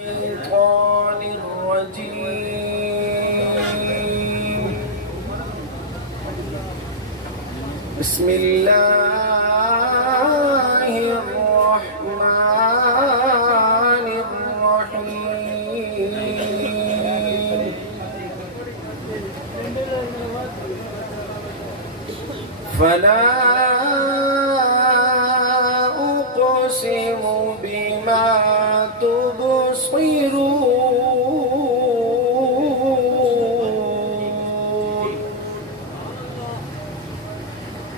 الشيطان الرجيم. بسم الله الرحمن الرحيم. فلا أقسم بما تبصرون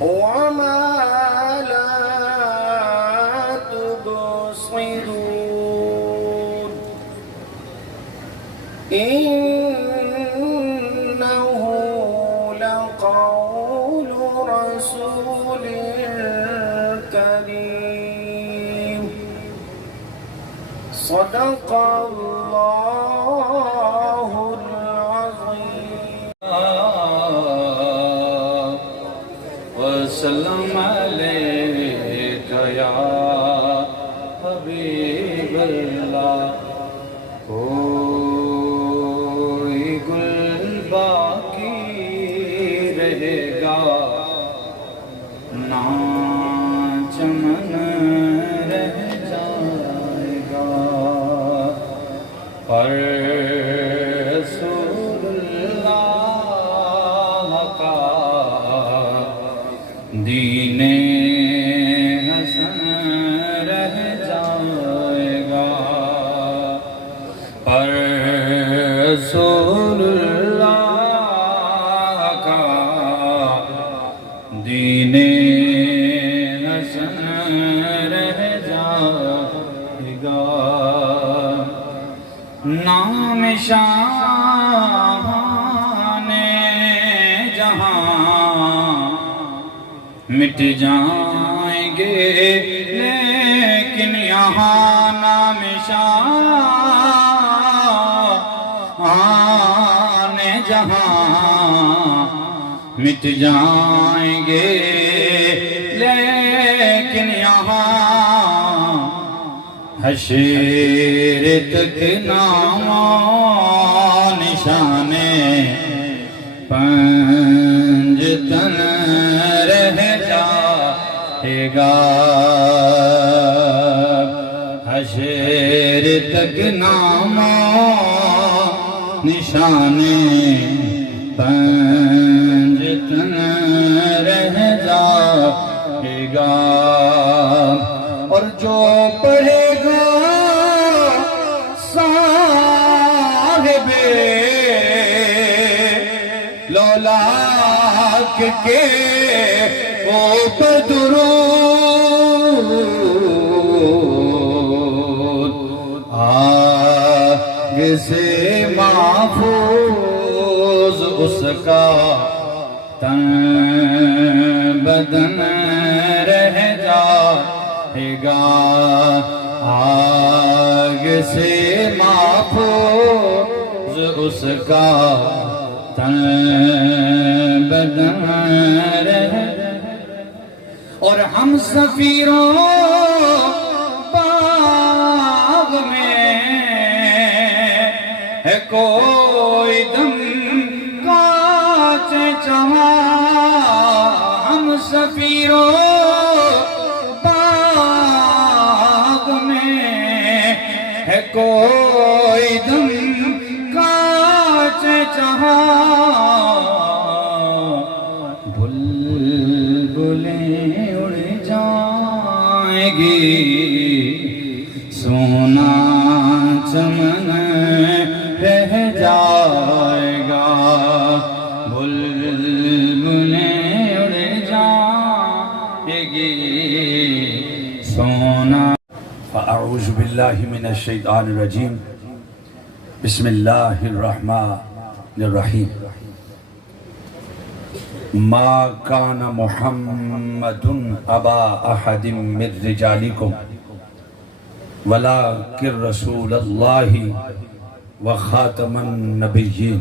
وما لا تبصرون إنه لقول رسول كريم صدق الله العظيم. وسلم عليك يا حبيب اللہ. کوئی گل باقی رہے گا نہ چمن رہ جائے گا، پر رسول اللہ کا دین حسن رہ جائے گا، پر رسول اللہ کا دین حسن رہ جائے گا. نام شاہان جہاں مٹ جائیں گے، لیکن یہاں نام شاہان جہاں مٹ جائیں گے، لیکن یہاں حشر تک نام و نشان پنجتن رہ جائے گا. حشر تک نام و نشان پنجتن رہ جائے گا. اور جو پڑھے گا صاحب لولاک کے اوپر درود، آگ سے محفوظ اس کا تن بدن رہ جائے گا. آگ سے محفوظ اس کا تن بدن رہ. اور ہم سفیروں باغ میں ہے کوئی دم کاچ چہا، ہم سفیروں ہے کوئی دم کاچ چہا. بلبلیں اڑ جائیں گی، سونا چمن رہ جائے گا. بلبلیں اڑ جائیں گی، سونا. فاعوذ باللہ من الشیطان الرجیم. بسم اللہ الرحمن الرحیم. ما کان محمد ابا احد من رجالکم ولکن رسول اللہ وخاتم النبیین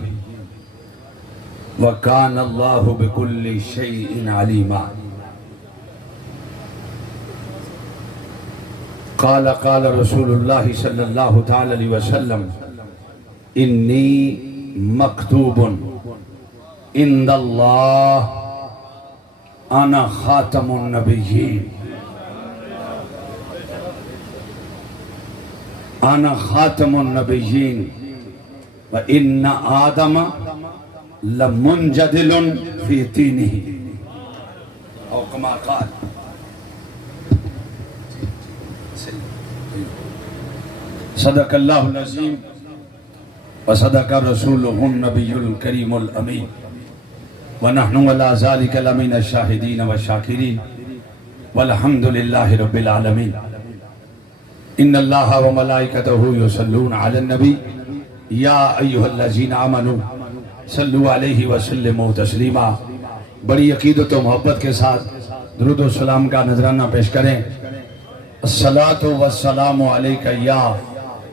وکان اللہ بکل شیء علیما. قال قال رسول اللہ صلی اللہ تعالی علیہ وسلم انی مکتوب عند اللہ انا خاتم النبیین انا خاتم النبیین وان آدم لمنجدل فی تینہ او کما قال صدق اللہ العظیم وصدق رسولہ النبی الکریم الامین ونحن علی ذلک لمن الشاہدین والشاکرین والحمد للہ رب العالمین ان اللہ وملائکتہ یصلون علی النبی یا ایہا الذین آمنوا صلوا علیہ وسلموا تسلیما. بڑی عقیدت و محبت کے ساتھ درود و سلام کا نذرانہ پیش کریں. الصلاۃ والسلام علیک یا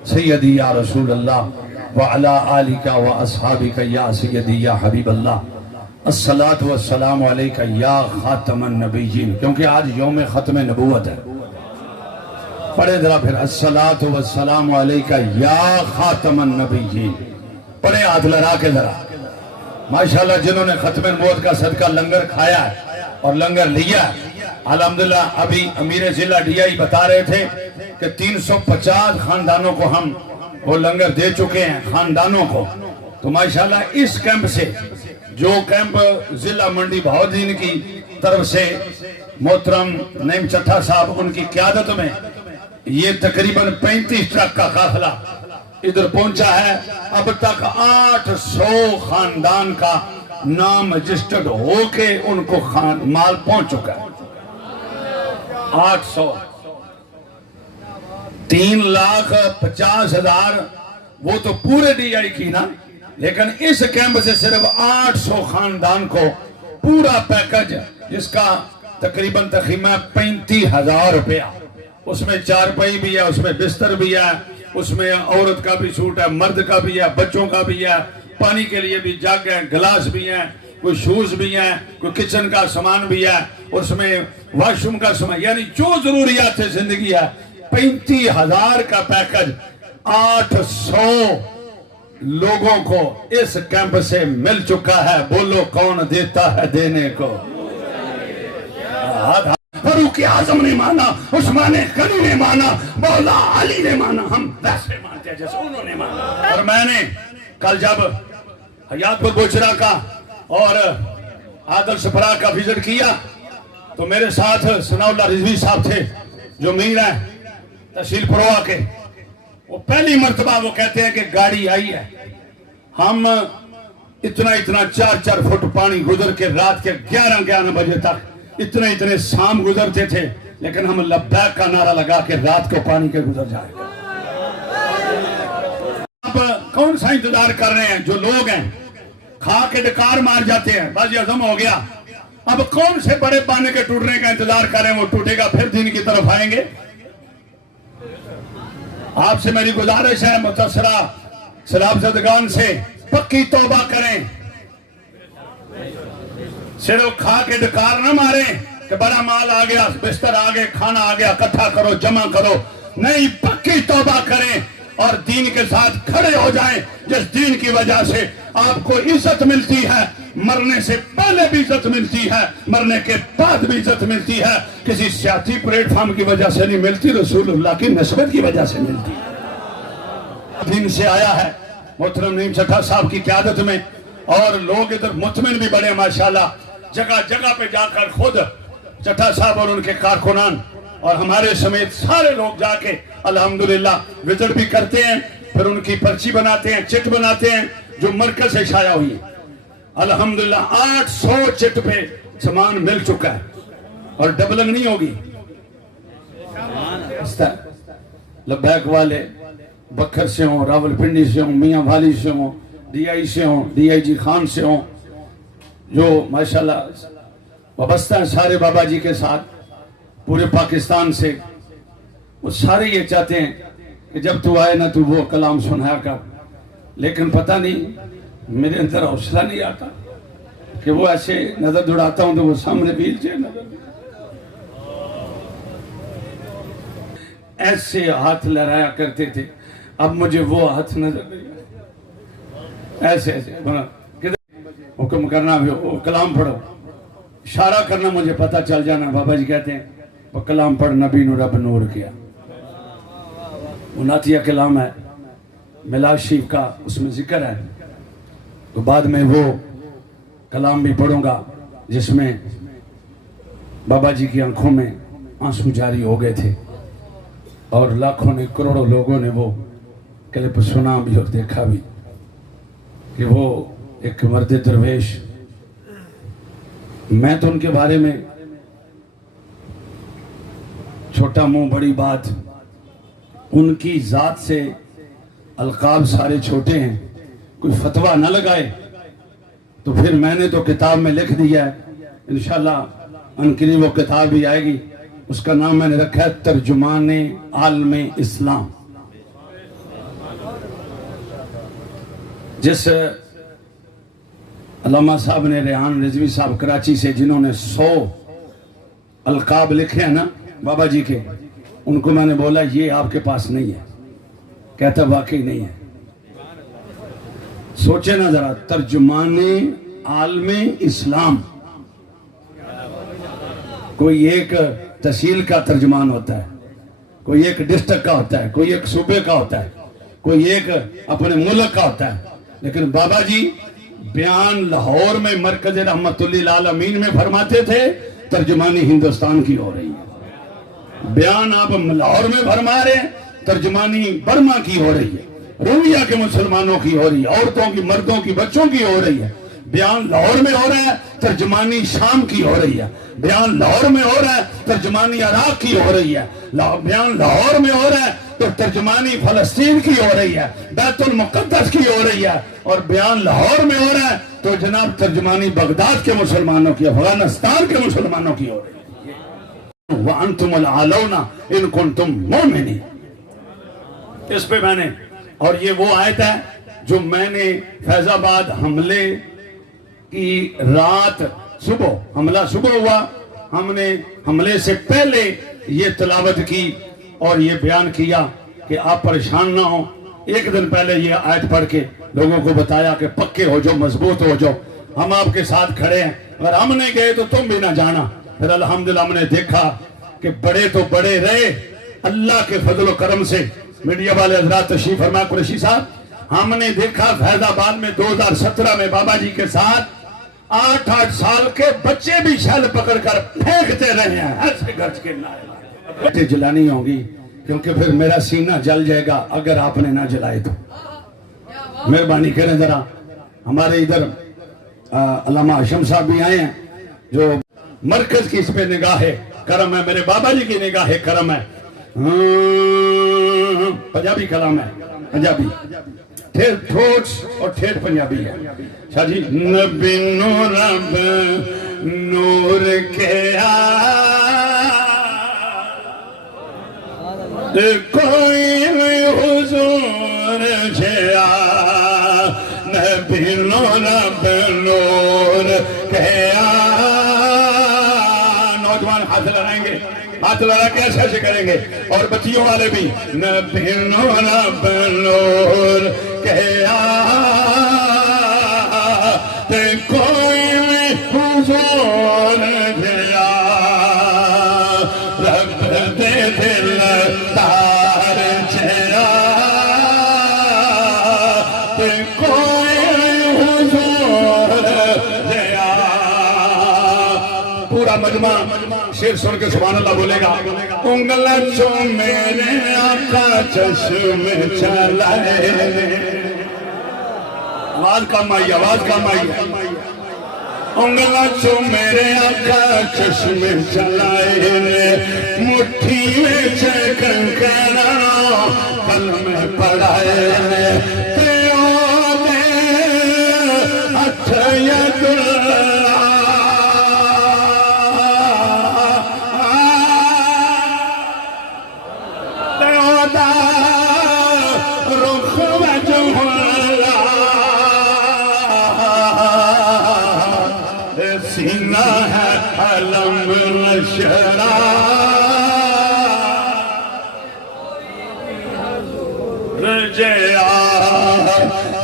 سیدی یا رسول اللہ وعلا آلک و اصحابک یا سیدی یا حبیب اللہ. الصلاۃ والسلام علیک یا خاتم النبیین، کیونکہ آج یوم ختم نبوت ہے. پڑھے ذرا پھر الصلاۃ والسلام علیک یا خاتم النبیین. پڑھے ہاتھ لڑا کے ذرا. ماشاءاللہ جنہوں نے ختم نبوت کا صدقہ لنگر کھایا ہے اور لنگر لیا ہے، الحمدللہ. ابھی امیر ضلع ڈی آئی بتا رہے تھے کہ 350 خاندانوں کو ہم وہ لنگر دے چکے ہیں، خاندانوں کو. تو ماشاءاللہ اس کیمپ سے، جو کیمپ ضلع منڈی بہاؤالدین کی طرف سے محترم نعیم چٹھا صاحب ان کی قیادت میں یہ تقریباً 35 ٹرک کا قافلہ ادھر پہنچا ہے. اب تک 800 خاندان کا نام رجسٹرڈ ہو کے ان کو مال پہنچ چکا ہے. 800 3,50,000 وہ تو پورے ڈی آئی کی نا، لیکن اس کیمپ سے صرف 800 خاندان کو پورا پیکج جس کا تقریباً تخمینہ 35,000 روپیہ، اس میں چارپائی بھی ہے، اس میں بستر بھی ہے، اس میں عورت کا بھی سوٹ ہے، مرد کا بھی ہے، بچوں کا بھی ہے، پانی کے لیے بھی جگ ہے، گلاس بھی ہیں، کوئی شوز بھی ہیں، کوئی کچن کا سامان بھی ہے، اس میں واش روم کا سامان، یعنی جو ضروریات زندگی ہے. 35,000 کا پیکج 800 لوگوں کو اس کیمپ سے مل چکا ہے. بولو کون دیتا ہے دینے کو؟ فاروق اعظم نے مانا، عثمان غنی نے مانا، مولا علی نے مانا، ہم ویسے مانتے ہیں جیسے انہوں نے مانا. اور میں نے کل جب حیات پور بوچرا کا اور عادل سپرا کا وزٹ کیا تو میرے ساتھ ثناء اللہ رضوی صاحب تھے جو میر ہیں تحصیل پروا کے. وہ پہلی مرتبہ وہ کہتے ہیں کہ گاڑی آئی ہے، ہم اتنا 4 فٹ پانی گزر کے رات کے 11 بجے تک اتنے سام گزرتے تھے، لیکن ہم لبیک کا نعرہ لگا کے رات کو پانی کے گزر جائے. اب کون سا انتظار کر رہے ہیں؟ جو لوگ ہیں کھا کے ڈکار مار جاتے ہیں، بازی اعظم ہو گیا. اب کون سے بڑے پانے کے ٹوٹنے کا انتظار کر رہے ہیں؟ وہ ٹوٹے گا پھر دین کی طرف آئیں گے. آپ سے میری گزارش ہے، متاثرہ سیلاب زدگان سے پکی توبہ کریں. صرف کھا کے ڈکار نہ ماریں کہ بڑا مال آ گیا، بستر آ گئے، کھانا آ گیا، اکٹھا کرو، جمع کرو. نہیں، پکی توبہ کریں اور دین کے ساتھ کھڑے ہو جائیں. جس دین کی وجہ سے آپ کو عزت ملتی ہے، مرنے سے پہلے بھی عزت ملتی ہے، مرنے کے بعد بھی عزت ملتی ہے. کسی سیاسی پلیٹ فارم کی وجہ سے نہیں ملتی، رسول اللہ کی نسبت کی وجہ سے ملتی ہے. دین سے آیا ہے محترم نعیم چٹھا صاحب کی قیادت میں، اور لوگ ادھر مطمئن بھی بڑے ماشاءاللہ. جگہ جگہ پہ جا کر خود چٹھا صاحب اور ان کے کارکنان اور ہمارے سمیت سارے لوگ جا کے الحمدللہ وزٹ بھی کرتے ہیں، پھر ان کی پرچی بناتے ہیں، چٹ بناتے ہیں جو مرکز سے شائع ہوئی ہے. الحمدللہ 800 چٹ پہ سامان مل چکا ہے اور ڈبلنگ نہیں ہوگی. لبیک والے بکھر سے ہوں، راول پنڈی سے ہوں، میاں والی سے ہوں، ڈی آئی سے ہوں، ڈی آئی جی خان سے ہوں، جو ماشاءاللہ وابستہ ہیں سارے بابا جی کے ساتھ پورے پاکستان سے. وہ سارے یہ چاہتے ہیں کہ جب تو آئے نا تو وہ کلام سنایا کر، لیکن پتہ نہیں میرے اندر حوصلہ نہیں آتا کہ وہ ایسے نظر دوڑاتا ہوں تو وہ سامنے ویل چیئر نظر. ایسے ہاتھ لہرایا کرتے تھے، اب مجھے وہ ہاتھ نظر نہیں ایسے ایسے حکم کرنا بھی ہو، کلام پڑھو، اشارہ کرنا مجھے پتہ چل جانا۔ بابا جی کہتے ہیں وہ کلام پڑھ نبی نو رب نور کیا، وہ نعتیہ کلام ہے، میلاد شریف کا اس میں ذکر ہے۔ تو بعد میں وہ کلام بھی پڑھوں گا جس میں بابا جی کی آنکھوں میں آنسو جاری ہو گئے تھے، اور لاکھوں نے کروڑوں لوگوں نے وہ کلپ سنا بھی اور دیکھا بھی کہ وہ ایک مرد درویش۔ میں تو ان کے بارے میں چھوٹا منہ بڑی بات، ان کی ذات سے القاب سارے چھوٹے ہیں، کوئی فتویٰ نہ لگائے تو پھر میں نے تو کتاب میں لکھ دیا ہے، انشاءاللہ ان قریب وہ کتاب بھی آئے گی، اس کا نام میں نے رکھا ہے ترجمان عالم اسلام۔ جس علامہ صاحب نے ریحان رضوی صاحب کراچی سے جنہوں نے 100 القاب لکھے ہیں نا بابا جی کے، ان کو میں نے بولا یہ آپ کے پاس نہیں ہے، کہتا واقعی نہیں ہے۔ سوچے نا ذرا، ترجمان عالم اسلام، کوئی ایک تحصیل کا ترجمان ہوتا ہے، کوئی ایک ڈسٹرکٹ کا ہوتا ہے، کوئی ایک صوبے کا ہوتا ہے، کوئی ایک اپنے ملک کا ہوتا ہے، لیکن بابا جی بیان لاہور میں مرکز رحمت للعالمین میں فرماتے تھے، ترجمانی ہندوستان کی ہو رہی ہے۔ بیان آپ لاہور میں فرما رہے ہیں، ترجمانی برما کی ہو رہی ہے، رویہ کے مسلمانوں کی ہو رہی ہے، عورتوں کی، مردوں کی، بچوں کی ہو رہی ہے۔ بیان لاہور میں ہو رہا ہے، ترجمانی شام کی ہو رہی ہے۔ بیان لاہور میں ہو رہا ہے، ترجمانی عراق کی ہو رہی ہے۔ بیان لاہور میں ہو رہا ہے تو ترجمانی فلسطین کی ہو رہی ہے، بیت المقدس کی ہو رہی ہے، اور بیان لاہور میں ہو رہا ہے تو جناب ترجمانی بغداد کے مسلمانوں کی، افغانستان کے مسلمانوں کی ہو رہی ہے۔ وَأَنْتُمُ الْعَالَوْنَ إِن كُنْتُمْ مُؤْمِنِينَ، اس پہ میں نے، اور یہ وہ آیت ہے جو میں نے فیض آباد حملے کی رات، صبح حملہ صبح ہوا، ہم نے حملے سے پہلے یہ تلاوت کی اور یہ بیان کیا کہ آپ پریشان نہ ہوں۔ ایک دن پہلے یہ آیت پڑھ کے لوگوں کو بتایا کہ پکے ہو جاؤ، مضبوط ہو جاؤ، ہم آپ کے ساتھ کھڑے ہیں، اگر ہم نہیں گئے تو تم بھی نہ جانا۔ پھر الحمدللہ ہم نے دیکھا کہ بڑے تو بڑے رہے، اللہ کے فضل و کرم سے۔ میڈیا والے حضرات تشریف فرما، قریشی صاحب، ہم نے دیکھا فیض آباد میں 2017 میں بابا جی کے ساتھ 8 سال کے بچے بھی شل پکڑ کر پھینکتے رہے ہیں، ایسے گرج کے نعرے جلانی ہوں گی، کیونکہ پھر میرا سینہ جل جائے گا اگر آپ نے نہ جلائے تو۔ مہربانی کریں ذرا، ہمارے ادھر علامہ ہاشم صاحب بھی آئے ہیں جو مرکز کی اس پہ نگاہ کرم ہے، میرے بابا جی کی نگاہ کرم ہے۔ پنجابی کلام ہے، پنجابی ٹھوٹ اور ٹھیٹ پنجابی ہے۔ شاہ جی، نبی نور رب نور کے کوئی حضور جیا، نبی نور رب نور کے نوجوان ہاتھ لڑائیں گے، ہاتھ لڑا کے ایسے ایسے کریں گے، اور بچیوں والے بھی، نبی نور رب نور کے کوئی حضور جیا، رب دے دل تار جیا، کوئی حضور جیا۔ پورا مجمع شیر سن کے سبحان اللہ بولے گا۔ انگل چو میرے آقا چشم چلائے، آواز کم آئی، آواز کم آئی۔ انگل چو میرے آقا چشم چلائے، مٹھی میں چکن کرا قلم پڑھائے، تیو دے ہتھ ید سینہ ہے علم نشرا،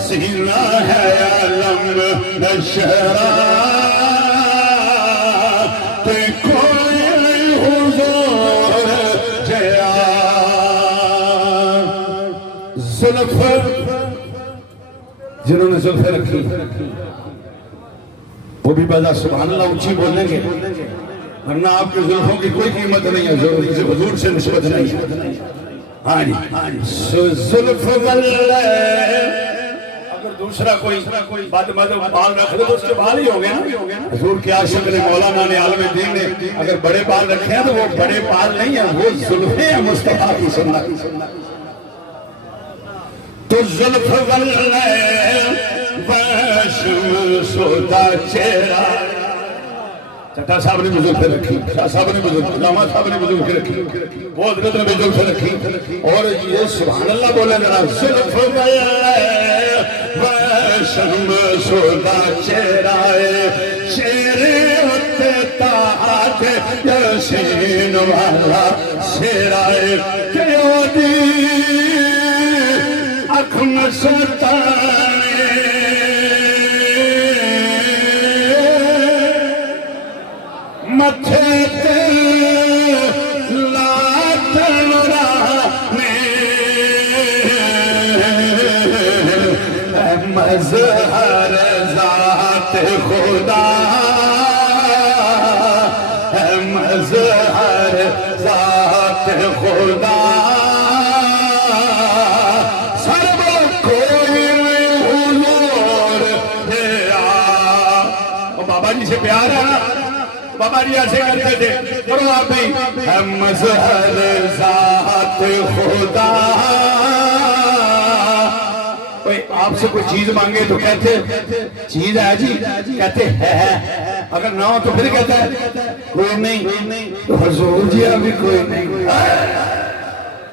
سینہ ہے علم شہرا تے کوئی حضور جیا زلف جنہوں نے زلفیں رکھی وہ بھی بازا سبحان اللہ اونچی بولیں گے ورنہ آپ کے زلفوں کی کوئی قیمت نہیں ہے حضور سے نسبت نہیں ہے ہاں جی زلف واللہ اگر دوسرا کوئی بال رکھ دے تو اس کے بال ہی ہو گئے نا حضور کے عاشق نے مولانا نے عالم دین نے اگر بڑے بال رکھے ہیں تو وہ بڑے بال نہیں ہیں وہ زلفیں ہیں مصطفیٰ کی سنت تو زلف واللہ وشم سودا چہرہ چٹا صاحب نے بزرگ پہ رکھی شاہ صاحب نے بزرگ علامہ صاحب نے بزرگ پہ رکھی بہت حضرت نے بزرگ پہ رکھی اور یہ سبحان اللہ بولے جناب زلف وشم سودا چہرہ شیر ہوتے تاج یاسین والا شیرائے کیوں دی اکھن ستانے متھے تے لاتن رانے مظہر ذات خدا مظہر ذات خدا سے پیار ہے بابا جی ایسے کرتے تھے کرو آپ بھی ہے مظہر ذات خدا آپ سے کوئی چیز مانگے تو کہتے چیز ہے جی کہتے ہے اگر نہ ہو تو پھر کہتا ہے کوئی نہیں تو حضور جی ابھی کوئی نہیں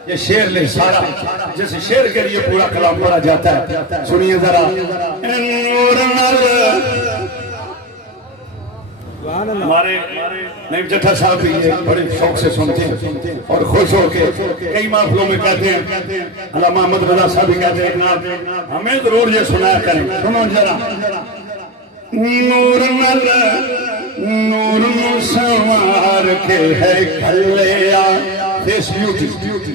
یہ شعر لے سارا جیسے شعر کے لیے پورا کلام پڑھا جاتا ہے سنیے ذرا ہمارے نعیم جٹھا صاحب بھی یہ بڑے شوق سے سنتے ہیں اور خوش ہو کے کئی محفلوں میں کہتے ہیں علامہ محمد رضا صاحب بھی کہتے ہیں ہمیں ضرور یہ سنایا کریں سنو ذرا نور نل نور سوار کے ہے کھلیا فیس بیوٹی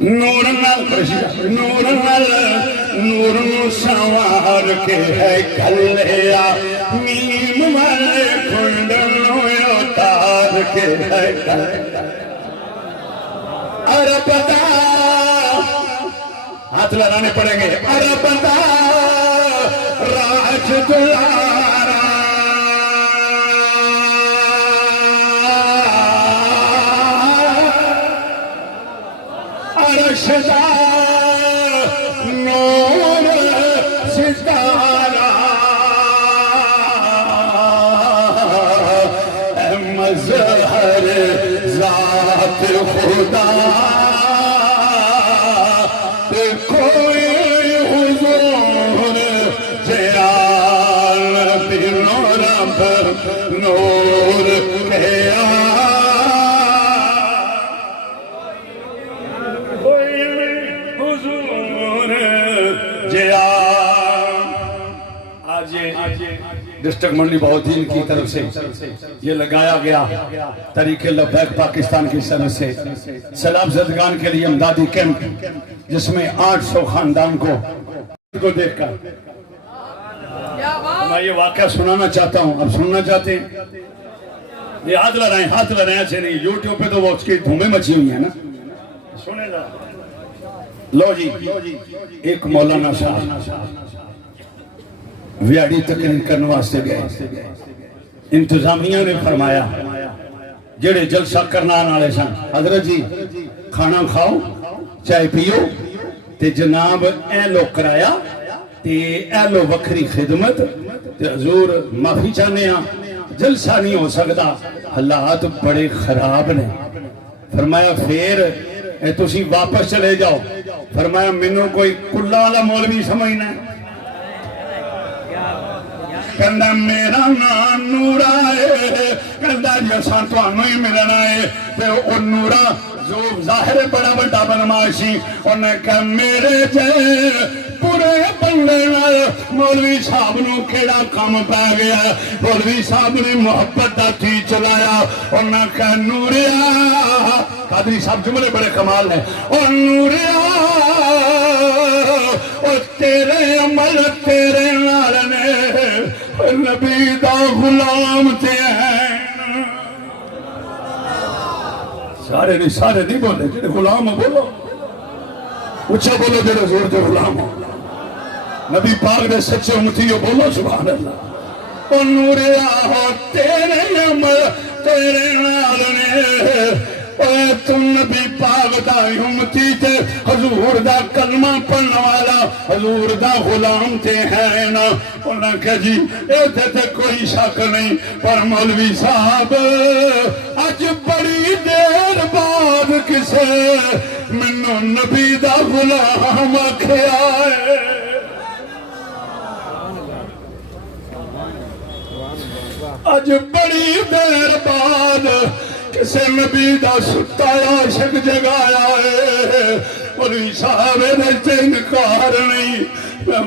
نور نل نور نل نور سوار کے ہے کھلیا نیم والے کھنڈنوں اتار کے ہے کھلیا عرب دا ہاتھ لگانے پڑیں گے عرب دا راج دلارا عرش دا نور ستارہ مظہر ذات خدا کوئی حضور جیال دلوں رب نور کیا ڈسٹرکٹ منڈی بہودین کی طرف سے یہ لگایا گیا طریق لبیک پاکستان کی سنت سے سیلاب زدگان کے لیے امدادی کیمپ جس میں 800 خاندان کو دیکھ کر میں یہ واقعہ سنانا چاہتا ہوں اب سننا چاہتے ہیں یہ ہاتھ لڑائیں ایسے نہیں یوٹیوب پہ تو وہ اس کی دھومیں مچی ہوئی ہیں نا سنے ذرا لو جی ایک مولانا صاحب ویاڑی تقریر کرنے واسطے گئے انتظامیہ نے فرمایا جڑے جلسہ کرنا آنے سن حضرت جی کھانا کھاؤ چائے پیو تے جناب اے لو کرایا تے اے لو وکری خدمت تے حضور معافی چاہنے ہیں جلسہ نہیں ہو سکتا حالات بڑے خراب نے فرمایا پھر اے تسی واپس چلے جاؤ فرمایا منو کوئی کلا والا مولوی سمجھنا ہے کہندہ میرا نام نورا ہے کہندہ جیسا تو آنو ہی ملنا ہے پھر وہ نورا جو ظاہر بڑا بڑا بدماشی انہیں کہا میرے جے پورے بندے نال مولوی صاحب نو کیڑا کام پہ گیا. مولوی صاحب نے محبت دا تھی چلایا. انہیں کہا نوریا, قادری صاحب جملے بڑے کمال ہیں, اور نوریا اور تیرے عمل تیرے نال نے نبی دا غلام تے ہیں. سارے نہیں بولے جڑے غلام بولو, اچھا بولو جڑے زور دے غلام ہو. نبی پاک دے سچے امتی ہو, بولو سبحان اللہ. او نوریا ہو تیرے عمل تیرے نال نے, اے تم نبی پاک دا امتی تے حضور دا کلمہ پڑھنے والا حضور دا غلام تے ہے نا. انہاں کہا جی ایتھے تے کوئی شک نہیں, پر مولوی صاحب اج بڑی دیر بعد کسے منو نبی دا غلام آکھیا ہے. اج بڑی دیر بعد کسے نبی دا ستا عاشق جگایا ہے. مولوی صاحب نے انکار نہیں, میں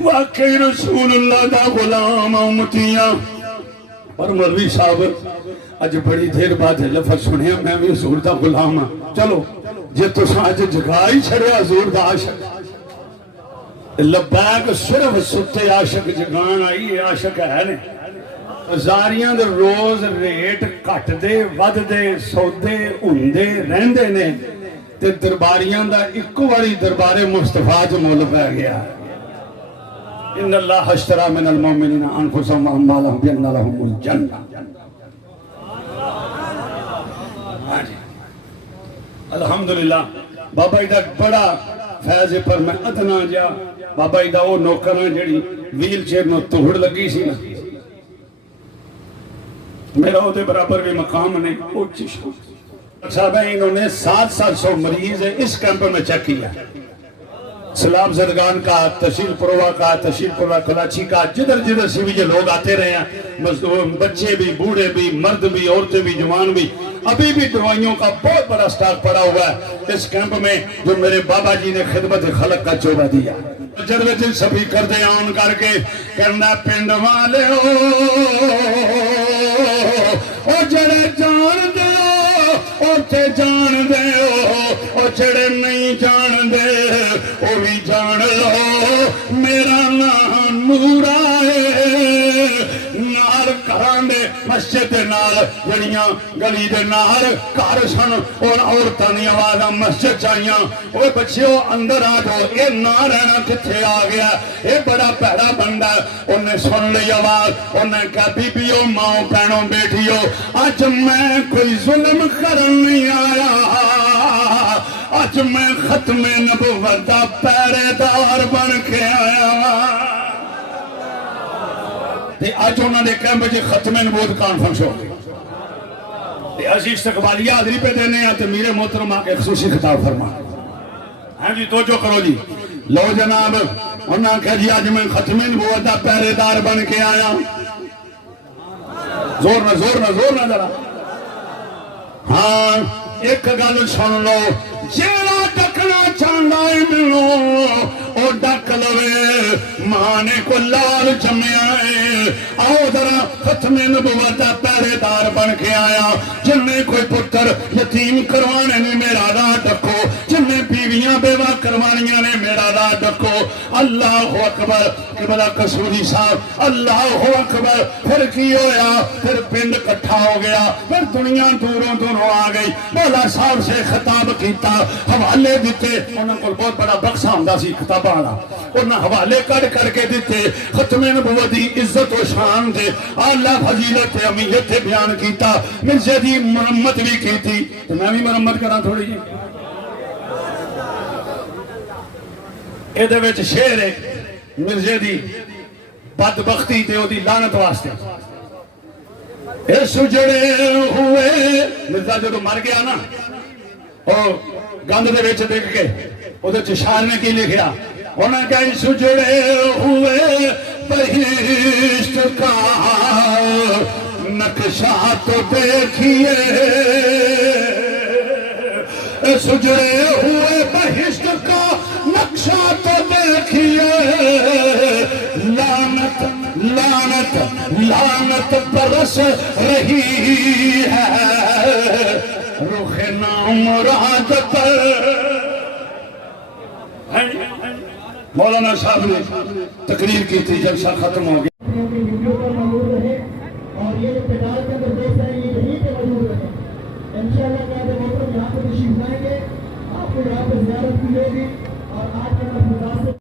واقعی رسول اللہ دا غلام امتیاں. اور مولوی صاحب اج بڑی دیر بعد لفظ سنیا میں بھی حضور دا غلام ہاں. چلو جے تساں اج جگائی چھڑیا حضور دا عاشق, لبیک صرف ستے عاشق جگان آئی, یہ عاشق ہے نے. زاریاں دے روز ریٹ کٹ دے ود دے سودے ہوندے رہندے نے, تے درباریاں دا ایک واری دربار مصطفیٰ جو مول پہ گیا. ان اللہ اشترى من المؤمنین انفسهم واموالهم بان لهم الجنہ. الحمدللہ بابا جی دا بڑا فیض پر میں ادنا جا. بابا جی دا وہ نوکر ہیں جڑی ویل چیئر نو توڑ لگی سی نا, میرا ہوتے برابر بھی مقام نہیں. صاحب ہیں انہوں نے 700 مریض اس کیمپ میں چیک کیا. سلام زدگان کا, تشیل پروا کا, تشیل پروا کلاچی کا, جدھر جدھر سے بھی یہ لوگ آتے رہے ہیں, بچے بھی, بوڑھے بھی, مرد بھی, عورتیں بھی, جوان بھی. ابھی بھی دوائیوں کا بہت بڑا سٹاک پڑا ہوا ہے اس کیمپ میں جو میرے بابا جی نے خدمت خلق کا چوبہ دیا. جدوے جن سبھی کر دے آن کر کے کہنا پنڈ والے ہو او جڑے جان دے ہو او تے جان دے ہو, او جڑے نہیں جان دے او بھی جان لو میرا نام نورا ہے. نال گھران دے مسجد دے نال جڑیاں گلی دے نال گھر سن اور عورتاں دی آوازاں مسجد چائیاں. اوے بچیو اندر آ جاؤ, اے نہ رہنا کتھے آ گیا, اے بڑا پیڑا بندہ. انہیں سن لی آواز, انہیں کہا بیبیو ماں بہنوں بیٹھیو, اج میں کوئی ظلم کرن نہیں آیا, اج میں ختم نبوت دا پہرے دار بن کے آیا. تے آج انہوں نے کہا مجھے ختم نبوت کانفرنس ہو گئی. تے اسی استقبالیہ حاضری پہ دینے ہیں تے میرے محترم آکے خصوصی خطاب فرما. ہاں جی توجہ کرو جی, لو جناب. انہوں نے کہا جی آج میں ختم نبوت دا پہرے دار بن کے آیا. زور نہ ذرا. ہاں ایک گل سن لو, جیڑا ڈکنا چاہتا ہے ملو او ڈک لوے, ماں نے کو لال جمیا ہے. آؤ ذرا ختم نبوت دا پہرے دار بن کے آیا. جن نے کوئی پتر یتیم کروانے نے میرا راہ ڈکو, جن نے بیویاں بیوہ کروانیاں نے میرا راہ ڈکو. اللہ اکبر. قبلہ قصوری صاحب اللہ اکبر. پھر کی ہویا, پھر پنڈ کٹھا ہو گیا, پھر دنیا دوروں آ گئی. مولا صاحب سے خطاب کیتا, حوالے دیتے. انہوں کو بہت بڑا بخشا ہوندا سی خطابہ والا, انہوں حوالے کر کے دیتے. ختم نبوت دی عزت و شان دے اعلیٰ فضیلت اہمیت بیان کیتا. مرزے دی مرمت بھی کیتی. تو میں بھی مرمت کراں تھوڑی جی. اے دے وچ شعر ہے مرزے دی بدبختی تے او دی لعنت واسطے. اے سجڑے ہوئے مرزا جو مر گیا نا, او گند دے وچ دیکھ کے او دے شاعر نے کی لکھیا, انہاں کہا سجڑے ہوئے بہشت کا نقشہ تو دیکھیے سجڑے ہوئے بہشت کا نقشہ تو دیکھیے لعنت لعنت لعنت برس رہی ہے رخ نامراد پر مولانا صاحب نے تقریر کی تھی جلسہ ختم ہو گیا اور یہ ابتدار کے اندر دیکھ رہے ہیں یہ یہیں پہ موجود رہے انشاءاللہ قائد محترم یہاں پہ تشریف لائیں گے آپ کو یہاں پہ زیارت ملے گی اور آج کے متاثر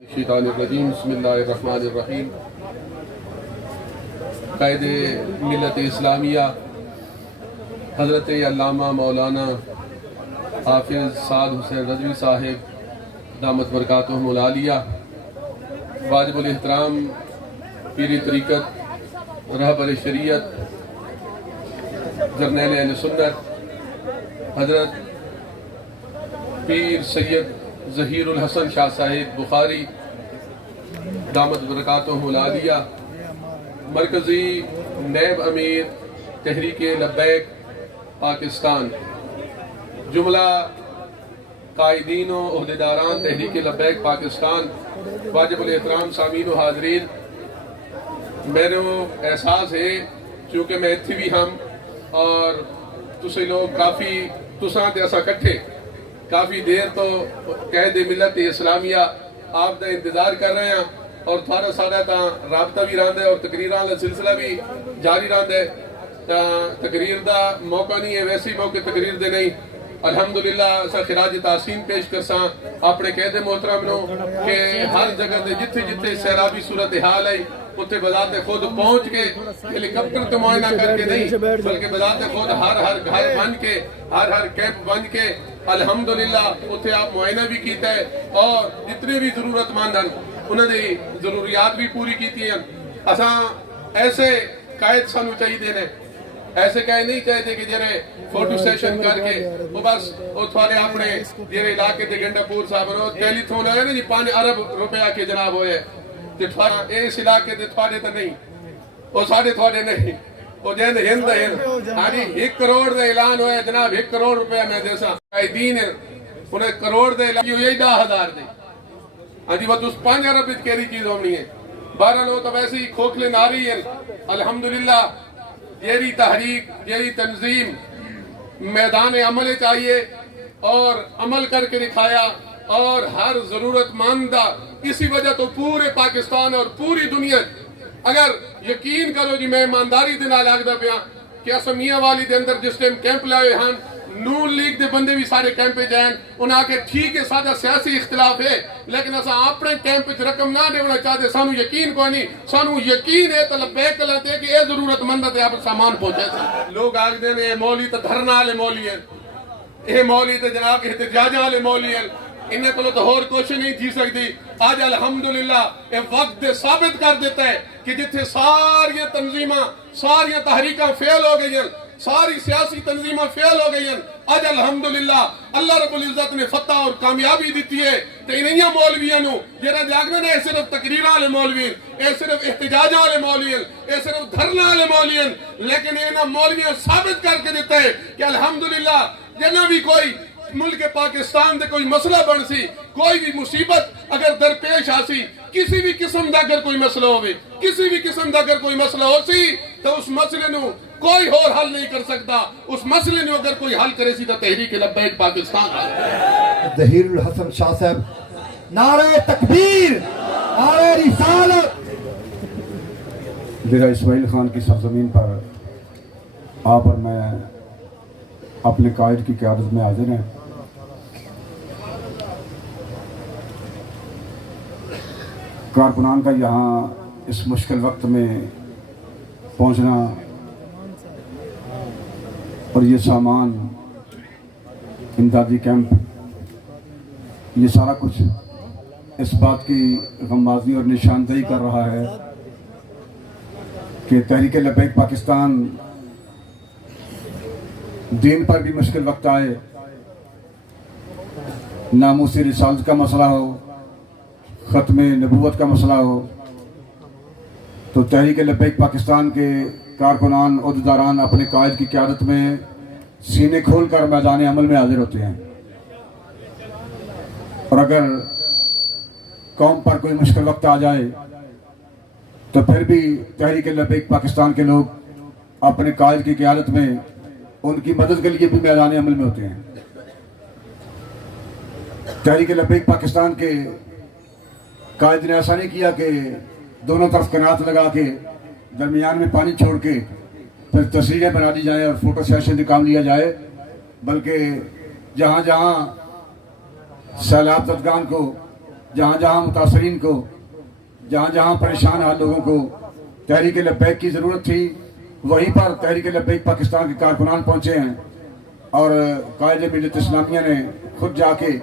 الشیطان الرجیم بسم اللہ الرحمن الرحیم قائد ملت اسلامیہ حضرت علامہ مولانا حافظ سعد حسین رضوی صاحب دامت برکاتہم العالیہ واجب الاحترام پیری طریقت رہبر شریعت جرنیل اہل سنت حضرت پیر سید ظہیر الحسن شاہ صاحب بخاری دامت برکاتہم العالیہ مرکزی نیب امیر تحریک لبیک پاکستان جملہ قائدین و عہدیداران تحریک لبیک پاکستان واجب الاحترام سامعین و حاضرین میرے احساس ہے چونکہ میں اتھی بھی ہم اور تسے لوگ کافی تساں تے اسا کٹھے کافی دیر تو قائد ملت اسلامیہ آپ دا انتظار کر رہے ہیں اور تھوڑا سارا تا رابطہ بھی راندے اور تقریران دا سلسلہ بھی جاری راندے تقریر دا موقع نہیں ہے ویسی موقع تقریر دے نہیں الحمدللہ اسا خراج تحسین پیش کرساں اپنے قید محترم نو کہ ہر جگہ دے جتھے جتھے سیلابی صورتحال ہے اتنے بذات خود پہنچ کے ہیلی کاپٹر تو معائنہ کر کے نہیں بلکہ بذات خود ہر گھر بن کے ہر کیمپ بن کے الحمدللہ اتنے آپ معائنہ بھی کیتا ہے اور جتنے بھی ضرورت مند ہیں انہوں نے ضروریات بھی پوری کیتی ہیں اساں ایسے قائد سانو چاہیے دینے ایسے کہے نہیں کہتے کہ جرے فوٹو سیشن کر کے وہ بس وہ تھوڑے اپنے جرے علاقے تے گنڈا پور صاحب رو ٹیلی تھون ہوئے نا جی 5 ارب روپیہ کے جناب ہوئے تے اس علاقے تے تھوڑے تے نہیں وہ ساڑھے تھوڑے نہیں وہ جہاں ہند ہاں 1 کروڑ دے اعلان ہوئے جناب 1 کروڑ روپیہ میں دیسا قائدین انہیں کروڑ دے اعلان ہوئے 10,000 دے ہاں جی وہ تو 5 ارب اچ کیری چیز ہونی ہے بہرحال وہ تو ویسے ہی کھوکھلے ناری ہیں الحمدللہ یہ تحریک یہ تنظیم میدان عمل چاہیے اور عمل کر کے دکھایا اور ہر ضرورت مندہ اسی وجہ تو پورے پاکستان اور پوری دنیا اگر یقین کرو جی میں ایمانداری دے نال آگدا پیا کہ اسمیاں والی دے اندر جس ٹائم کیمپ لائے ہن نون لیگ دے بندے بھی سارے کیمپ پہ جائیں انہاں کے ٹھیک ہے سادہ سیاسی اختلاف ہے لیکن اسا اپنے کیمپ پہ رقم نہ دیونا چاہتے سانو یقین کوئی نہیں سانو یقین ہے تو لبیک کہتے ہیں کہ اے ضرورت مند تے آپ سامان پہنچے تھے لوگ آگدے نے اے مولی تے دھرنا والے مولی ہیں اے مولی تے جناب کے احتجاجاں والے مولی ہیں انہیں کو تو اور کوشش نہیں تھی سکتی آج الحمدللہ اے وقت ثابت کر دیتا ہے کہ جتھے ساری تنظیماں ساری تحریکاں فیل ہو گئی ہیں ساری سیاسی تنظیمیں فیل ہو گئی ہیں آج الحمدللہ اللہ رب العزت نے فتح اور کامیابی دیتی ہے تو انہیاں مولویاں نو جنہاں جاگنے نے صرف تقریراں والے مولوی اے صرف احتجاجاں والے مولوی اے صرف دھرنا والے مولوی لیکن انہاں مولویاں ثابت کر کے دیتا ہے کہ الحمدللہ جنہاں بھی کوئی ملک پاکستان دے کوئی مسئلہ بن سی کوئی بھی مصیبت اگر درپیش آسی کسی بھی قسم دا اگر کوئی مسئلہ ہوئے کسی بھی قسم دا اگر کوئی مسئلہ ہو سی تو اس مسئلے نو کوئی اور حل نہیں کر سکتا اس مسئلے نو اگر کوئی حل کرے سی تو تحریک لبیک پاکستان ظہیر الحسن شاہ صاحب نعرہ تکبیر نعرہ رسالت ڈیرہ اسماعیل خان کی سرزمین پر آپ اور میں اپنے قائد کی قیادت میں حاضر ہیں کارکنان کا یہاں اس مشکل وقت میں پہنچنا اور یہ سامان امدادی کیمپ یہ سارا کچھ اس بات کی غمازی اور نشاندہی کر رہا ہے کہ تحریک لبیک پاکستان دین پر بھی مشکل وقت آئے ناموس رسالت کا مسئلہ ہو ختم نبوت کا مسئلہ ہو تو تحریک لبیک پاکستان کے کارکنان عہدیداران اپنے قائد کی قیادت میں سینے کھول کر میدان عمل میں حاضر ہوتے ہیں اور اگر قوم پر کوئی مشکل وقت آ جائے تو پھر بھی تحریک لبیک پاکستان کے لوگ اپنے قائد کی قیادت میں ان کی مدد کے لیے بھی میدان عمل میں ہوتے ہیں تحریک لبیک پاکستان کے قائد نے ایسا نہیں کیا کہ دونوں طرف کنات لگا کے درمیان میں پانی چھوڑ کے پھر تصویریں بنا دی جائیں اور فوٹو سیشن کام لیا جائے بلکہ جہاں جہاں سیلاب زدگان کو جہاں جہاں متاثرین کو جہاں جہاں پریشان حال لوگوں کو تحریک لبیک کی ضرورت تھی وہیں پر تحریک لبیک پاکستان کے کارکنان پہنچے ہیں اور قائد ملت اسلامیہ نے خود جا کے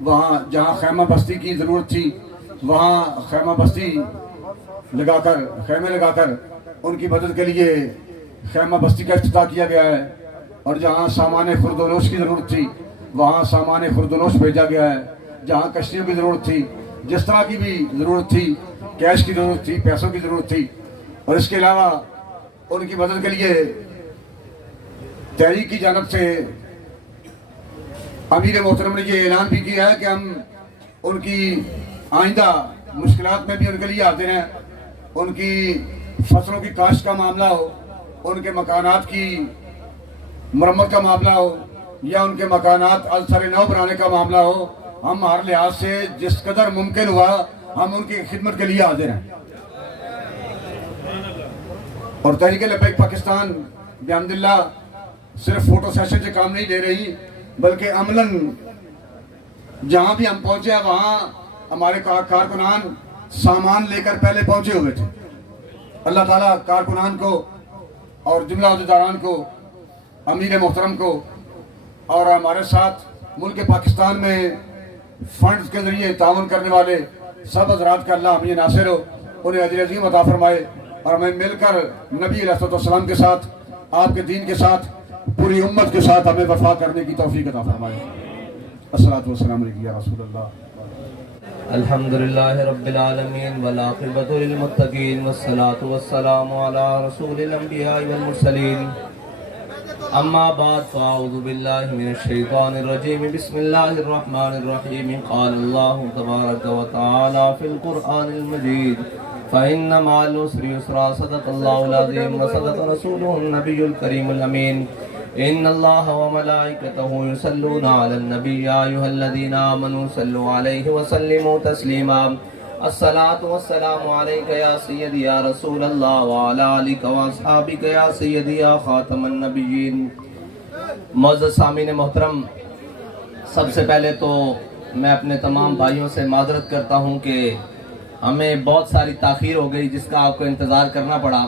وہاں جہاں خیمہ بستی کی ضرورت تھی وہاں خیمہ بستی لگا کر خیمے لگا کر ان کی مدد کے لیے خیمہ بستی کا افتتاح کیا گیا ہے اور جہاں سامان خرد و نوش کی ضرورت تھی وہاں سامان خرد و نوش بھیجا گیا ہے جہاں کشتیوں کی ضرورت تھی جس طرح کی بھی ضرورت تھی کیش کی ضرورت تھی پیسوں کی ضرورت تھی اور اس کے علاوہ ان کی مدد کے لیے تحریک کی جانب سے امیر محترم نے یہ اعلان بھی کیا ہے کہ ہم ان کی آئندہ مشکلات میں بھی ان کے لیے حاضر ہیں ان کی فصلوں کی کاشت کا معاملہ ہو ان کے مکانات کی مرمت کا معاملہ ہو یا ان کے مکانات ازسر نو بنانے کا معاملہ ہو ہم ہر لحاظ سے جس قدر ممکن ہوا ہم ان کی خدمت کے لیے حاضر ہیں اور تحریک لبیک پاکستان بحمداللہ صرف فوٹو سیشن سے کام نہیں لے رہی بلکہ عملاً جہاں بھی ہم پہنچے ہیں وہاں ہمارے کارکنان سامان لے کر پہلے پہنچے ہوئے تھے اللہ تعالیٰ کارکنان کو اور جملہ عہدیداران کو امیر محترم کو اور ہمارے ساتھ ملک پاکستان میں فنڈز کے ذریعے تعاون کرنے والے سب حضرات کا اللہ ہمیں ناصر ہو انہیں اجر عظیم عطا فرمائے اور ہمیں مل کر نبی علیہ السلام کے ساتھ آپ کے دین کے ساتھ پوری امت کے ساتھ ہمیں وفا کرنے کی توفیق عطا فرمائے. الصلاۃ والسلام علیک یا رسول اللہ. الحمدللہ رب العالمین والعاقبۃ للمتقین والصلاۃ والسلام علی رسول الانبیاء والمرسلین. اما بعد فاعوذ باللہ من الشیطان الرجیم. بسم اللہ الرحمن الرحیم. قال اللہ تبارک و تعالی فی القرآن المجید فإن مع العسر یسرا. صدق اللہ العظیم وصدق رسولہ النبی الکریم الامین. ان اللہ وملائکتہ یصلون علی النبی یا ایھا الذین آمنوا صلوا علیہ وسلموا تسلیما. الصلاۃ والسلام علیک یا سیدی یا رسول اللہ وعلی آلک واصحابک یا سیدی یا خاتم النبیین. معزز سامعین محترم، سب سے پہلے تو میں اپنے تمام بھائیوں سے معذرت کرتا ہوں کہ ہمیں بہت ساری تاخیر ہو گئی جس کا آپ کو انتظار کرنا پڑا.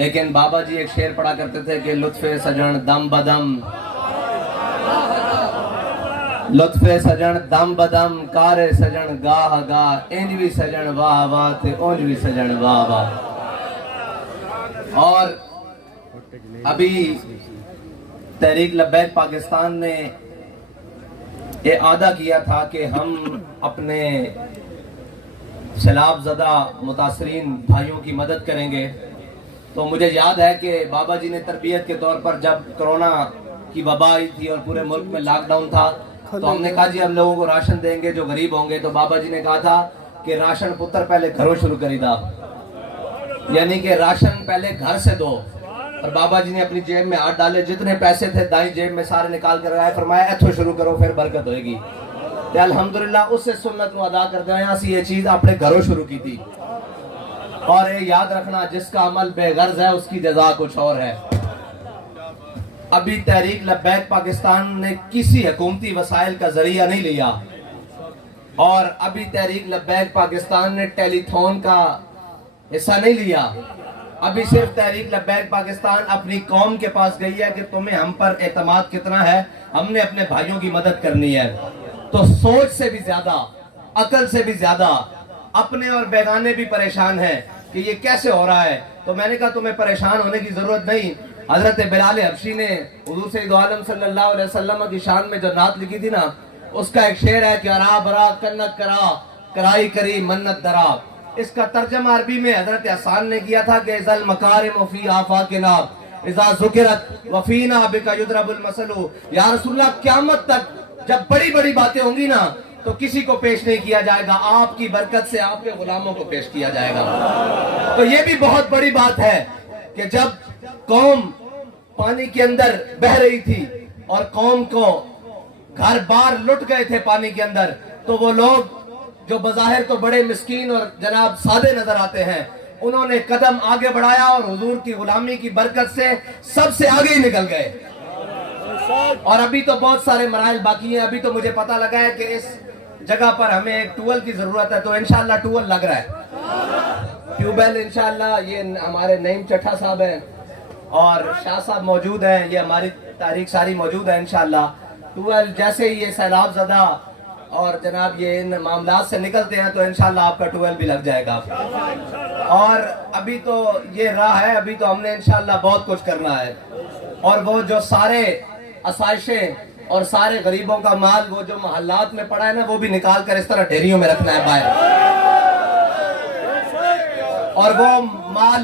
لیکن بابا جی ایک شعر پڑھا کرتے تھے کہ لطف سجن دم بدم، لطف سجن دم بدم، کار سجن گاہ گاہ، انج بھی سجن واہ واہ تے اونج بھی سجن واہ واہ. اور ابھی تحریک لبیک پاکستان نے یہ عادہ کیا تھا کہ ہم اپنے سیلاب زدہ متاثرین بھائیوں کی مدد کریں گے. تو مجھے یاد ہے کہ بابا جی نے تربیت کے طور پر جب کرونا کی وبا آئی تھی اور پورے ملک میں لاک ڈاؤن تھا تو ہم نے کہا جی ہم لوگوں کو راشن دیں گے جو غریب ہوں گے. تو بابا جی نے کہا تھا کہ راشن پتر پہلے گھروں شروع کری دا، یعنی کہ راشن پہلے گھر سے دو. اور بابا جی نے اپنی جیب میں ہاتھ ڈالے، جتنے پیسے تھے دائیں جیب میں سارے نکال کر آئے، فرمایا ایتھوں شروع کرو پھر برکت ہوئے گی. الحمدللہ اس سے سنت کو ادا کرتے ہیں. اسی یہ چیز اپنے گھروں شروع کی تھی. اور یہ یاد رکھنا جس کا عمل بے غرض ہے اس کی جزا کچھ اور ہے. ابھی تحریک لبیک پاکستان نے کسی حکومتی وسائل کا ذریعہ نہیں لیا، اور ابھی تحریک لبیک پاکستان نے ٹیلی تھون کا حصہ نہیں لیا. ابھی صرف تحریک لبیک پاکستان اپنی قوم کے پاس گئی ہے کہ تمہیں ہم پر اعتماد کتنا ہے، ہم نے اپنے بھائیوں کی مدد کرنی ہے. تو سوچ سے بھی زیادہ، عقل سے بھی زیادہ اپنے اور بیگانے بھی پریشان ہیں کہ یہ کیسے ہو رہا ہے. تو میں نے کہا تمہیں پریشان ہونے کی ضرورت نہیں. حضرت بلال حبشی نے حضور سید عالم صلی اللہ علیہ وسلم کی شان میں جو نعت لکھی تھی نا، اس کا ایک شعر ہے کہ ارا برا کنت کرا کرائی کری منت درا. اس کا ترجمہ عربی میں حضرت حسان نے کیا تھا کہ ذل مکارم فی آفاقنا اذا ذکرت وفینا بک یضرب المثل. یا رسول اللہ قیامت تک جب بڑی بڑی باتیں ہوں گی نا تو کسی کو پیش نہیں کیا جائے گا، آپ کی برکت سے آپ کے غلاموں کو پیش کیا جائے گا. تو یہ بھی بہت بڑی بات ہے کہ جب قوم پانی کے اندر بہ رہی تھی اور قوم کو گھر بار لٹ گئے تھے پانی کے اندر، تو وہ لوگ جو بظاہر تو بڑے مسکین اور جناب سادے نظر آتے ہیں، انہوں نے قدم آگے بڑھایا اور حضور کی غلامی کی برکت سے سب سے آگے ہی نکل گئے. اور ابھی تو بہت سارے مراحل باقی ہیں. ابھی تو مجھے پتا لگا ہے کہ اس جگہ پر ہمیں ایک ٹویل کی ضرورت ہے، تو انشاءاللہ ٹویل لگ رہا ہے. ٹیوبیل انشاءاللہ یہ ہمارے نعیم چٹھا صاحب ہیں اور شاہ صاحب موجود ہیں، یہ ہماری تاریخ ساری موجود ہے. انشاءاللہ ٹویل جیسے ہی یہ سیلاب زدہ اور جناب یہ ان معاملات سے نکلتے ہیں تو انشاءاللہ آپ کا ٹویل بھی لگ جائے گا. اور ابھی تو یہ راہ ہے، ابھی تو ہم نے انشاءاللہ بہت کچھ کرنا ہے. اور وہ جو سارے آسائشیں اور سارے غریبوں کا مال وہ جو محلات میں پڑا ہے نا، وہ بھی نکال کر اس طرح ڈھیریوں میں رکھنا ہے باہر. اور وہ مال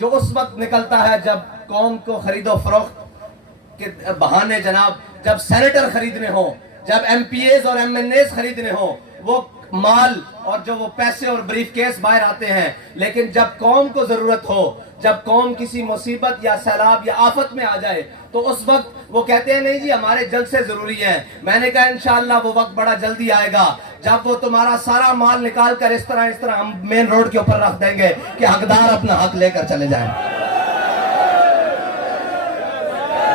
جو اس وقت نکلتا ہے جب قوم کو خرید و فروخت کے بہانے جناب جب سینیٹر خریدنے ہوں، جب ایم پی ایز اور ایم این ایز خریدنے ہوں، وہ مال اور جو وہ پیسے اور بریف کیس باہر آتے ہیں. لیکن جب قوم کو ضرورت ہو، جب قوم کسی مصیبت یا سیلاب یا آفت میں آ جائے تو اس وقت وہ کہتے ہیں نہیں جی ہمارے جلد سے ضروری ہے. میں نے کہا انشاءاللہ وہ وقت بڑا جلدی آئے گا جب وہ تمہارا سارا مال نکال کر اس طرح ہم مین روڈ کے اوپر رکھ دیں گے کہ حقدار اپنا حق لے کر چلے جائیں.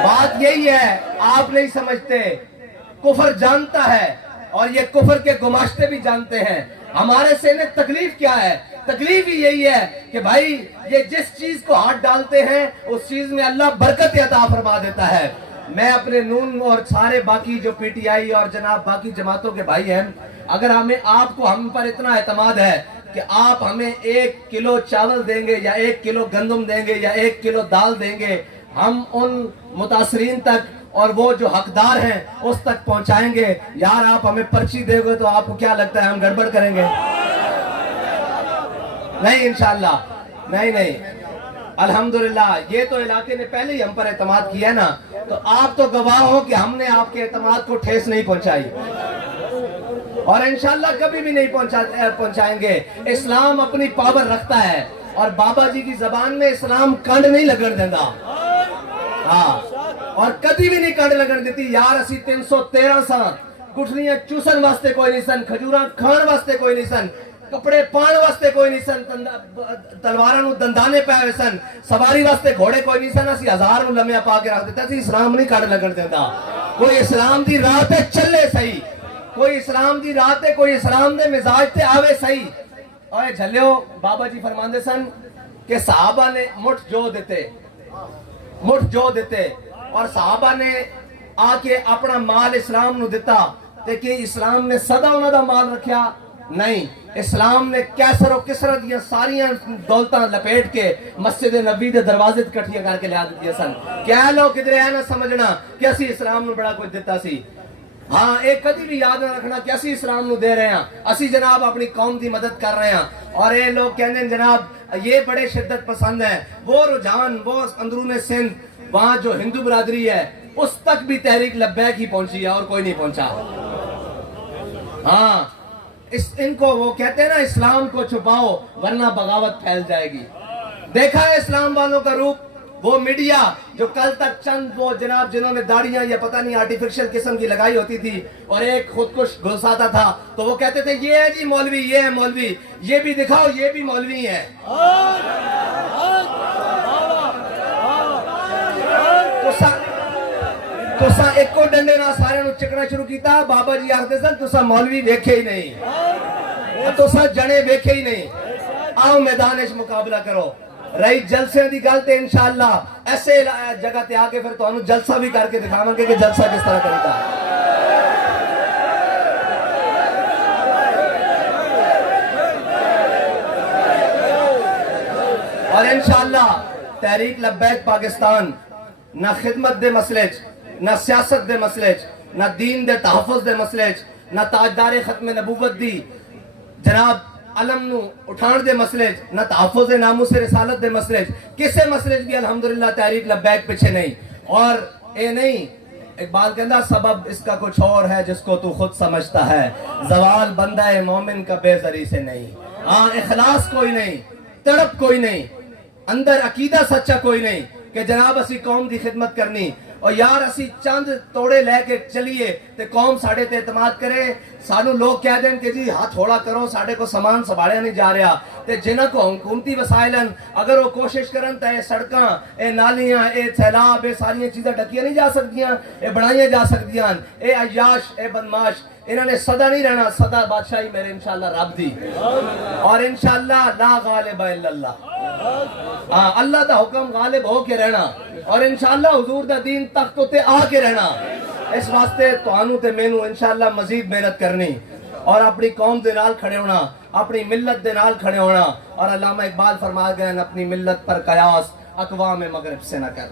بات یہی ہے، آپ نہیں سمجھتے. کفر جانتا ہے اور یہ کفر کے گماشتے بھی جانتے ہیں. ہمارے سے انہیں تکلیف کیا ہے؟ تکلیف ہی یہی ہے کہ بھائی یہ جس چیز کو ہاتھ ڈالتے ہیں اس چیز میں اللہ برکت عطا فرما دیتا ہے. میں اپنے نون اور سارے باقی جو پی ٹی آئی اور جناب باقی جماعتوں کے بھائی ہیں، اگر ہم پر اتنا اعتماد ہے کہ آپ ہمیں 1 کلو چاول دیں گے یا 1 کلو گندم دیں گے یا 1 کلو دال دیں گے، ہم ان متاثرین تک اور وہ جو حقدار ہیں اس تک پہنچائیں گے. یار آپ ہمیں پرچی دے گے تو آپ کو کیا لگتا ہے ہم گڑبڑ کریں گے؟ نہیں انشاءاللہ، نہیں. الحمدللہ یہ تو علاقے نے پہلے ہی ہم پر اعتماد کیا ہے نا، تو آپ تو گواہ ہو کہ ہم نے آپ کے اعتماد کو ٹھیس نہیں پہنچائی اور انشاءاللہ کبھی بھی نہیں پہنچائیں گے. اسلام اپنی پاور رکھتا ہے اور بابا جی کی زبان میں اسلام کنڈ نہیں لگن دینا. ہاں، اور کدی بھی نہیں کنڈ لگن دیتی. یار اسی 313 سال گٹھلیاں چوسن واسطے کوئی نہیں سن، کھجوراں کھان واسطے کوئی نہیں سن، کپڑے پان واسطے کوئی نہیں سن، تلواراں نو دندانے پے ہوئے سن، سواری واسطے گھوڑے کوئی نہیں سن. اسی ہزار نو لمیا پا کے رکھ دیتا سی. اسلام نہیں کنڈ لگن دیتا. کوئی اسلام دی راہ تے چلے صحیح، کوئی اسلام دی راہ تے، کوئی اسلام دے مزاج تے آوے صحیح. اوے جھلیو بابا جی فرماندے سن کہ صحابہ نے مٹھ جو دیتے اور صحابہ نے آ کے اپنا مال اسلام نو دیتا تے کہ اسلام نے صدا انہاں دا مال رکھیا نہیں. اسلام نے کیسر و کسرا دیاں ساریاں دولتاں لپیٹ کے مسجد نبی دے دروازے کٹھیاں کر کے لیا دیا سن. کہہ لو کدھر ہے نہ سمجھنا کہ اسی اسلام نو بڑا کچھ دیتا سی. ہاں ایک کدی بھی یاد نہ رکھنا کہ اسی اسلام نو دے رہے ہیں، اسی جناب اپنی قوم دی مدد کر رہے ہیں. اور یہ لوگ کہنے جناب یہ بڑے شدت پسند ہیں. وہ رجحان وہ اندرون سندھ وہاں جو ہندو برادری ہے اس تک بھی تحریک لبیک ہی پہنچی ہے اور کوئی نہیں پہنچا. ہاں ان کو وہ کہتے ہیں نا اسلام کو چھپاؤ ورنہ بغاوت پھیل جائے گی. دیکھا ہے اسلام والوں کا روپ. وہ میڈیا جو کل تک چند وہ جناب جنہوں نے داڑیاں یا پتہ نہیں آرٹیفیشل قسم کی لگائی ہوتی تھی اور ایک خودکش گھساتا تھا تو وہ کہتے تھے یہ ہے جی مولوی، یہ ہے مولوی، یہ بھی دکھاؤ یہ بھی مولوی ہے. تسا ایک کو ڈنڈے نہ سارے نو چکنا شروع کیتا. بابا جی آختے سن تسا مولوی ویکھے ہی نہیں، تسا جنے ویکھے ہی نہیں. آؤ میدان اچ مقابلہ کرو. رہی جلسے دی گل تے انشاءاللہ ایسے جگہ تے آگے پھر تانوں جلسہ بھی کر کے دکھاواں گے کہ جلسہ کس طرح کرتا ہے. اور انشاءاللہ تحریک لبیک پاکستان نہ خدمت دے مسئلے نہ سیاست دے مسئلے نہ دین دے تحفظ دے مسئلے نہ تاجدار ختم نبوت دی جناب علم نو اٹھان دے مسئلے نہ تحفظ ناموس رسالت دے مسئلے کسے مسئلے بھی الحمدللہ تحریک لبیک پیچھے نہیں. اور اے نہیں اقبال کہندا سبب اس کا کچھ اور ہے جس کو تو خود سمجھتا ہے، زوال بندہ مومن کا بے زری سے نہیں. ہاں اخلاص کوئی نہیں، تڑپ کوئی نہیں، اندر عقیدہ سچا کوئی نہیں کہ جناب اسی قوم دی خدمت کرنی اور یار اسی چند توڑے لے کے چلیے تے قوم ساڑھے تے اعتماد کرے. سانو لوگ کہہ دیں کہ جی ہاتھ تھوڑا کرو ساڑھے کو سامان سنبھالیا نہیں جا رہا تے جنہ کو حکومتی وسائل ہیں اگر وہ کوشش کرن تے اے سڑکاں اے نالیاں اے سیلاب اے ساری چیزاں ڈکیاں نہیں جا سکتیاں، اے بنائیاں جا سکتیاں. اے عیاش اے بدماش انہوں نے صدا نہیں رہنا، صدا بادشاہی میرے انشاءاللہ رب دی. اور انشاءاللہ لا غالب الا اللہ. ہاں اللہ دا حکم غالب ہو کے رہنا اور انشاءاللہ حضور دا دین تخت تے آ کے رہنا. اس واسطے توانو تے مینو انشاءاللہ مزید محنت کرنی اور اپنی قوم دے نال کھڑے ہونا، اپنی ملت دے نال کھڑے ہونا. اور علامہ اقبال فرما گئے اپنی ملت پر قیاس اقوام مغرب سے نہ کر.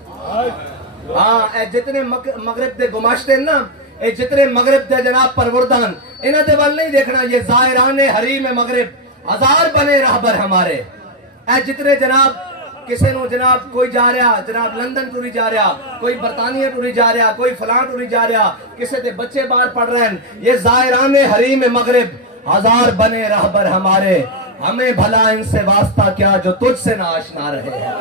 ہاں اے جتنے مغرب دے گماشتے ہیں نا، اے جتنے مغرب دے جناب پروردان انہاں دے وال نہیں دیکھنا. یہ زائران حریم مغرب ہزار بنے رہبر ہمارے. اے جتنے جناب کسی نو جناب کوئی جا رہا جناب لندن ٹوری جا رہا، کوئی برطانیہ ٹوری جا رہا، کوئی فلاں ٹوری جا رہا، کسی دے بچے باہر پڑھ رہے ہیں. یہ زائران حریم مغرب ہزار بنے رہبر ہمارے، ہمیں بھلا ان سے واسطہ کیا جو تجھ سے نہ آشنا رہے.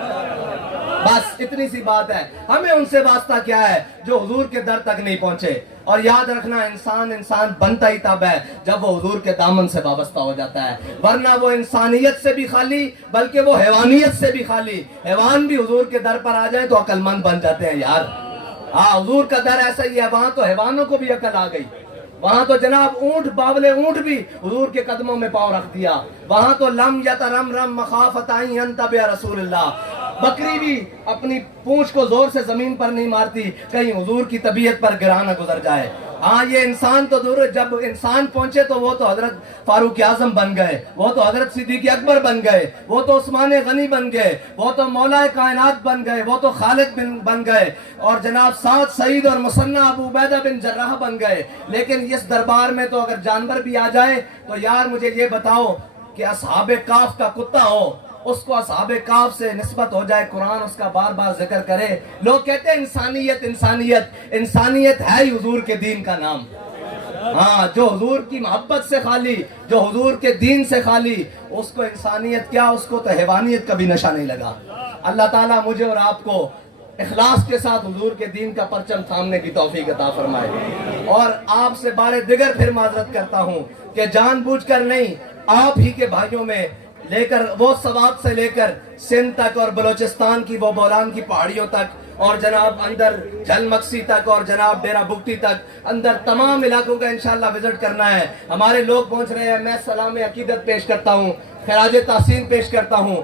بس اتنی سی بات ہے، ہمیں ان سے واسطہ کیا ہے جو حضور کے در تک نہیں پہنچے. اور یاد رکھنا انسان بنتا ہی تب ہے جب وہ حضور کے دامن سے وابستہ ہو جاتا ہے، ورنہ وہ انسانیت سے بھی خالی بلکہ وہ حیوانیت سے بھی خالی. حیوان بھی حضور کے در پر آ جائے تو عقل مند بن جاتے ہیں یار. ہاں حضور کا در ایسا ہی ہے، وہاں تو حیوانوں کو بھی عقل آ گئی. وہاں تو جناب اونٹ باولے اونٹ بھی حضور کے قدموں میں پاؤں رکھ دیا. وہاں تو لم یترمرم مخافت ان ينتبه رسول اللہ. بکری بھی اپنی پونچھ کو زور سے زمین پر نہیں مارتی کہیں حضور کی طبیعت پر گرا نہ گزر جائے. ہاں یہ انسان تو دور ہے، جب انسان پہنچے تو وہ تو حضرت فاروق اعظم بن گئے، وہ تو حضرت صدیق اکبر بن گئے، وہ تو عثمان غنی بن گئے، وہ تو مولا کائنات بن گئے، وہ تو خالد بن گئے، اور جناب سعد سعید اور مثنى ابو عبیدہ بن جراح بن گئے. لیکن اس دربار میں تو اگر جانور بھی آ جائے تو یار مجھے یہ بتاؤ کہ اصحاب کاف کا کتا ہو، اس کو اصحاب کاف سے نسبت ہو جائے، قرآن اس کا بار بار ذکر کرے. لوگ کہتے ہیں انسانیت انسانیت، انسانیت ہے ہی حضور کے دین کا نام. ہاں جو حضور کی محبت سے خالی، جو حضور کے دین سے خالی، اس کو انسانیت کیا، اس کو تو حیوانیت کا بھی نشہ نہیں لگا. اللہ تعالیٰ مجھے اور آپ کو اخلاص کے ساتھ حضور کے دین کا پرچم تھامنے کی توفیق عطا فرمائے. اور آپ سے بارے دیگر پھر معذرت کرتا ہوں کہ جان بوجھ کر نہیں، آپ ہی کے بھائیوں میں لے کر وہ سوات سے لے کر سندھ تک اور بلوچستان کی وہ بولان کی پہاڑیوں تک اور جناب اندر جھل مکسی تک اور جناب ڈیرہ بگٹی تک، اندر تمام علاقوں کا انشاءاللہ وزٹ کرنا ہے. ہمارے لوگ پہنچ رہے ہیں. میں سلام عقیدت پیش کرتا ہوں، خراج تحسین پیش کرتا ہوں.